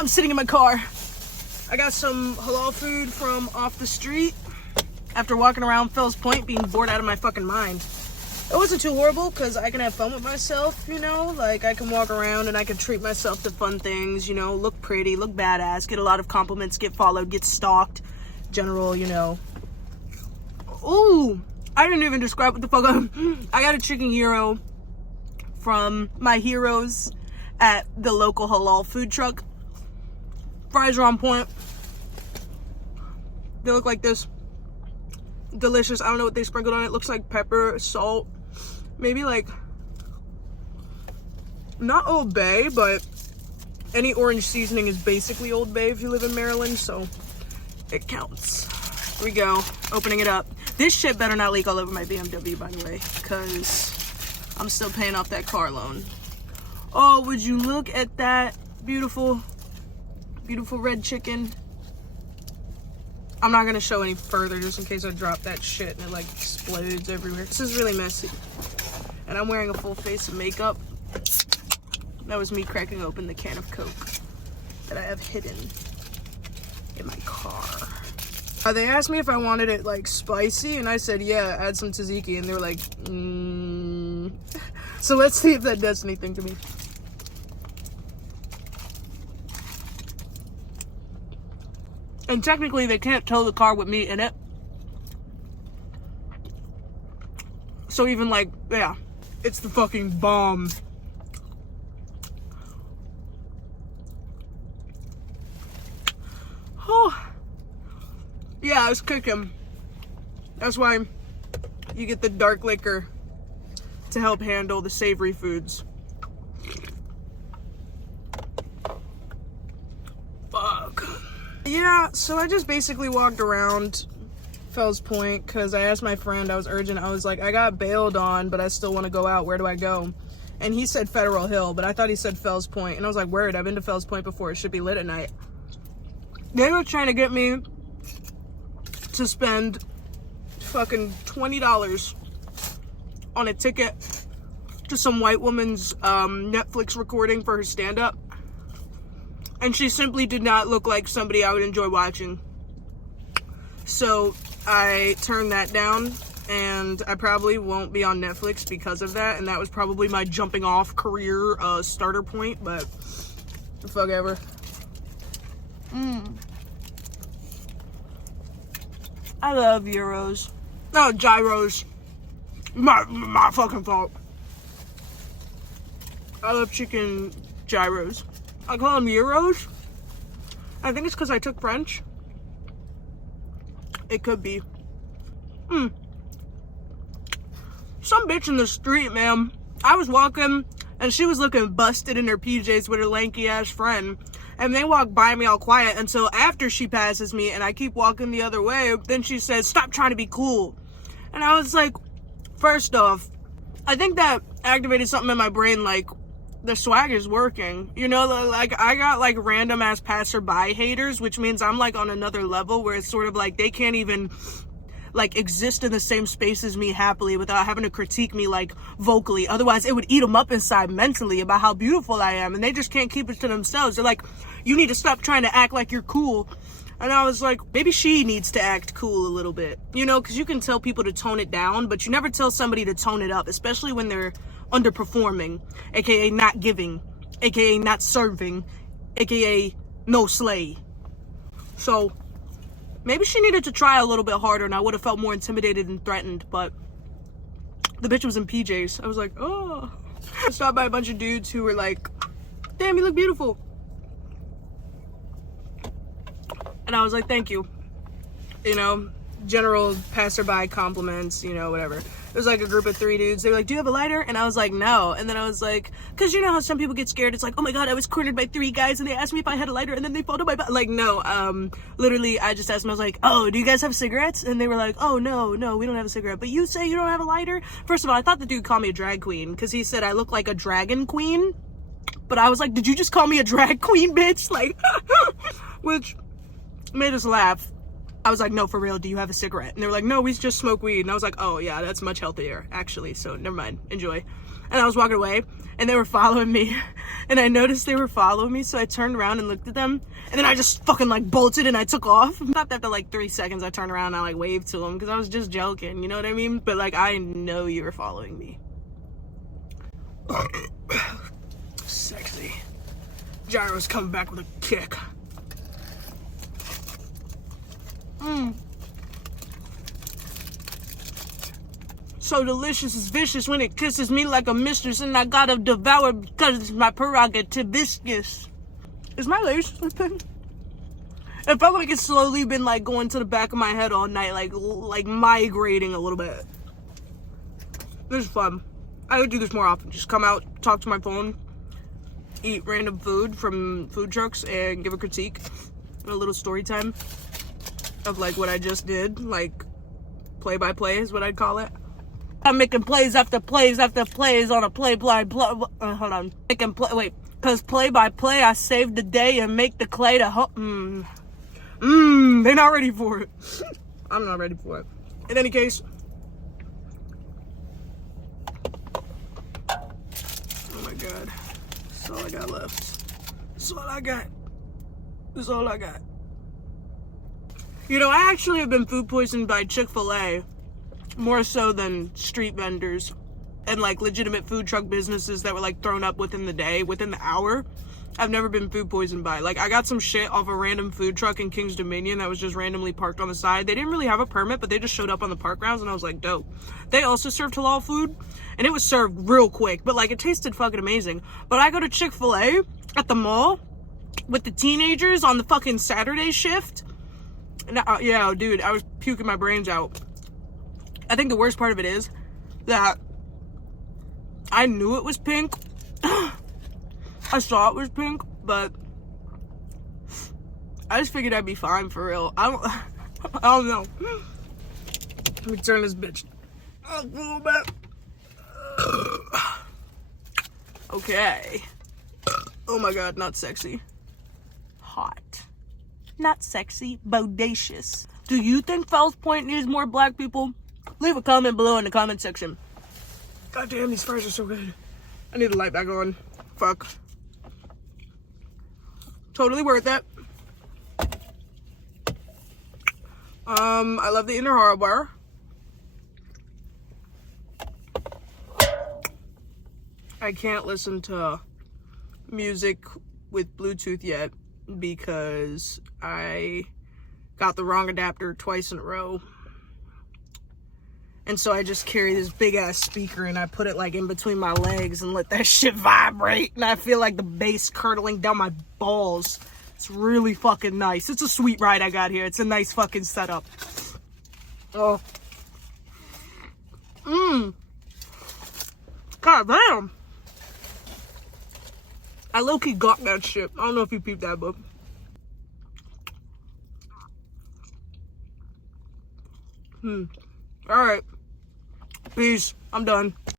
I'm sitting in my car. I got some halal food from off the street after walking around Fells Point being bored out of my fucking mind. It wasn't too horrible because I can have fun with myself, you know? Like, I can walk around and I can treat myself to fun things, you know? Look pretty, look badass, get a lot of compliments, get followed, get stalked. General, you know. Ooh, I didn't even describe what the fuck I got a chicken gyro from my heroes at the local Halal Food Truck. Fries are on point. They look like this. Delicious. I don't know what they sprinkled on it. Looks like pepper, salt, maybe like, not Old Bay, but any orange seasoning is basically Old Bay if you live in Maryland, so it counts. Here we go, opening it up. This shit better not leak all over my BMW, by the way, because I'm still paying off that car loan. Oh, would you look at that beautiful, beautiful red chicken? I'm not gonna show any further just in case I drop that shit and it like explodes everywhere. This is really messy. And I'm wearing a full face of makeup. That was me cracking open the can of Coke that I have hidden in my car. They asked me if I wanted it like spicy and I said, yeah, add some tzatziki. And they were like, So let's see if that does anything to me. And technically, they can't tow the car with me in it. So even like, yeah, it's the fucking bomb. Oh, yeah, it's cooking. That's why you get the dark liquor to help handle the savory foods. Fuck. Yeah, so I just basically walked around Fells Point because I asked my friend, I was urgent, I was like, I got bailed on, but I still want to go out. Where do I go? And he said Federal Hill, but I thought he said Fells Point. And I was like, word, I've been to Fells Point before. It should be lit at night. They were trying to get me to spend fucking $20 on a ticket to some white woman's Netflix recording for her stand-up. And she simply did not look like somebody I would enjoy watching. So I turned that down, and I probably won't be on Netflix because of that. And that was probably my jumping off career starter point, but fuck ever. I love gyros. No, gyros. My fucking fault. I love chicken gyros. I call them gyros. I think it's because I took French. It could be. Some bitch in the street, man. I was walking and she was looking busted in her PJs with her lanky ass friend. And they walked by me all quiet until after she passes me and I keep walking the other way. Then she says, stop trying to be cool. And I was like, first off, I think that activated something in my brain like, the swag is working, you know, like I got like random ass passerby haters, which means I'm like on another level where it's sort of like they can't even like exist in the same space as me happily without having to critique me like vocally. Otherwise it would eat them up inside mentally about how beautiful I am, and they just can't keep it to themselves. They're like, you need to stop trying to act like you're cool. And I was like, maybe she needs to act cool a little bit, you know, because you can tell people to tone it down, but you never tell somebody to tone it up, especially when they're underperforming, aka not giving, aka not serving, aka no slay. So maybe she needed to try a little bit harder and I would have felt more intimidated and threatened, but the bitch was in PJs. I was like, oh. I stopped by a bunch of dudes who were like, damn, you look beautiful. And I was like, thank you. You know, general passerby compliments, you know, whatever. It was like a group of 3 dudes. They were like, do you have a lighter? And I was like, no. And then I was like, because you know how some people get scared. It's like, oh my God, I was cornered by 3 guys and they asked me if I had a lighter and then they followed my back. Like, no, literally, I just asked them, I was like, oh, do you guys have cigarettes? And they were like, oh, no, we don't have a cigarette. But you say you don't have a lighter? First of all, I thought the dude called me a drag queen because he said I look like a dragon queen. But I was like, did you just call me a drag queen, bitch? Like, which made us laugh. I was like, no, for real, do you have a cigarette? And they were like, no, we just smoke weed. And I was like, oh yeah, that's much healthier, actually, so never mind, enjoy. and I was walking away, and they were following me, and I noticed they were following me, so I turned around and looked at them, and then I just fucking like bolted and I took off. Not after like 3 seconds, I turned around and I like waved to them because I was just joking, you know what I mean? But like, I know you were following me. Sexy. Gyro's coming back with a kick. So delicious is vicious when it kisses me like a mistress, and I gotta devour because it's my prerogative viscous. Is my lace slipping? It felt like it's slowly been like going to the back of my head all night, like migrating a little bit. This is fun. I would do this more often. Just come out, talk to my phone, eat random food from food trucks, and give a critique. A little story time of like what I just did, like play by play is what I'd call it. I'm making plays after plays after plays on a play by play. Hold on, making play. Wait, cause play by play, I save the day and make the clay to. They're not ready for it. I'm not ready for it. In any case, oh my god, that's all I got left. That's all I got. That's all I got. You know, I actually have been food poisoned by Chick-fil-A more so than street vendors and like legitimate food truck businesses that were like thrown up within the day, within the hour. I've never been food poisoned by. Like, I got some shit off a random food truck in King's Dominion that was just randomly parked on the side. They didn't really have a permit, but they just showed up on the park grounds, and I was like, dope. They also served halal food, and it was served real quick, but like, it tasted fucking amazing. But I go to Chick-fil-A at the mall with the teenagers on the fucking Saturday shift. And yeah, dude, I was puking my brains out. I think the worst part of it is that I knew it was pink. I saw it was pink, but I just figured I'd be fine for real. I don't know. Let me turn this bitch up a little bit. Okay. Oh my god, not sexy. Hot. Not sexy, bodacious. Do you think Fells Point needs more black people? Leave a comment below in the comment section. God damn, these fries are so good. I need the light back on. Fuck. Totally worth it. I love the inner horror bar. I can't listen to music with Bluetooth yet because I got the wrong adapter twice in a row. And so I just carry this big ass speaker and I put it like in between my legs and let that shit vibrate. And I feel like the bass curdling down my balls. It's really fucking nice. It's a sweet ride I got here. It's a nice fucking setup. Oh. God damn. I low-key got that shit. I don't know if you peeped that, but. Alright. Peace. I'm done.